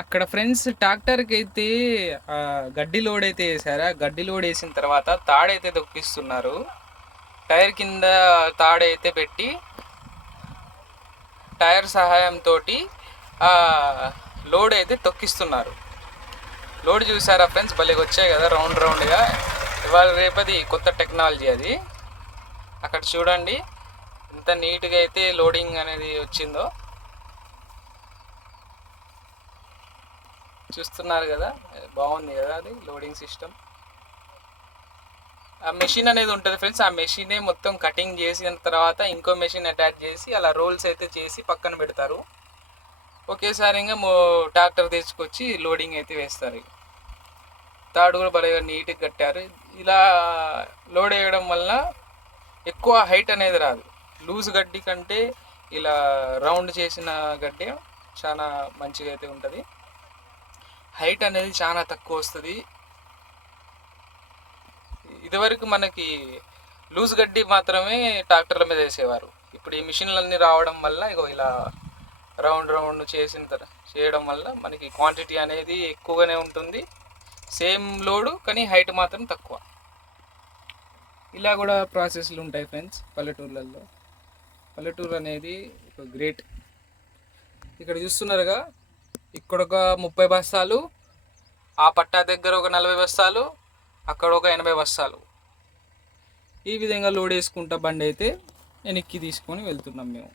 అక్కడ ఫ్రెండ్స్ ట్రాక్టర్కి అయితే గడ్డి లోడ్ అయితే వేసారా, గడ్డి లోడ్ వేసిన తర్వాత తాడైతే తొక్కిస్తున్నారు. టైర్ కింద తాడైతే పెట్టి టైర్ సహాయంతో లోడ్ అయితే తొక్కిస్తున్నారు. లోడ్ చూసారా ఫ్రెండ్స్, భలే వచ్చాయి కదా రౌండ్ రౌండ్గా. ఇవాళ రేపది కొత్త టెక్నాలజీ అది. అక్కడ చూడండి ఎంత నీట్గా అయితే లోడింగ్ అనేది వచ్చిందో చూస్తున్నారు కదా, బాగుంది కదా అది లోడింగ్ సిస్టమ్. ఆ మెషిన్ అనేది ఉంటుంది ఫ్రెండ్స్, ఆ మెషినే మొత్తం కటింగ్ చేసిన తర్వాత ఇంకో మెషిన్ అటాచ్ చేసి అలా రోల్స్ అయితే చేసి పక్కన పెడతారు. ఒకేసారి ఇంకా ట్రాక్టర్ తెచ్చుకొచ్చి లోడింగ్ అయితే వేస్తారు. తాడు కూడా భలేగా నీట్గా కట్టారు. ఇలా లోడ్ వేయడం వల్ల ఎక్కువ హైట్ అనేది రాదు. లూజ్ గడ్డి కంటే ఇలా రౌండ్ చేసిన గడ్డి చాలా మంచిగా అయితే ఉంటుంది. హైట్ అనేది చాలా తక్కువ వస్తుంది. ఇదివరకు మనకి లూజ్ గడ్డి మాత్రమే ట్రాక్టర్ల మీద వేసేవారు. ఇప్పుడు ఈ మిషన్లన్నీ రావడం వల్ల ఇగో ఇలా రౌండ్ రౌండ్ చేయడం వల్ల మనకి క్వాంటిటీ అనేది ఎక్కువగానే ఉంటుంది. సేమ్ లోడు కానీ హైట్ మాత్రం తక్కువ. ఇలా కూడా ప్రాసెస్లు ఉంటాయి ఫ్రెండ్స్ పల్లెటూర్లలో. పల్లెటూరు అనేది ఒక గ్రేట్. ఇక్కడ చూస్తున్నారుగా, ఇక్కడ ఒక 30 బస్తాలు, ఆ పట్టా దగ్గర ఒక 40 బస్తాలు, అక్కడ ఒక 80 బస్తాలు, ఈ విధంగా లోడ్ వేసుకుంటా బండి అయితే వెనక్కి తీసుకొని వెళ్తున్నాం మేము.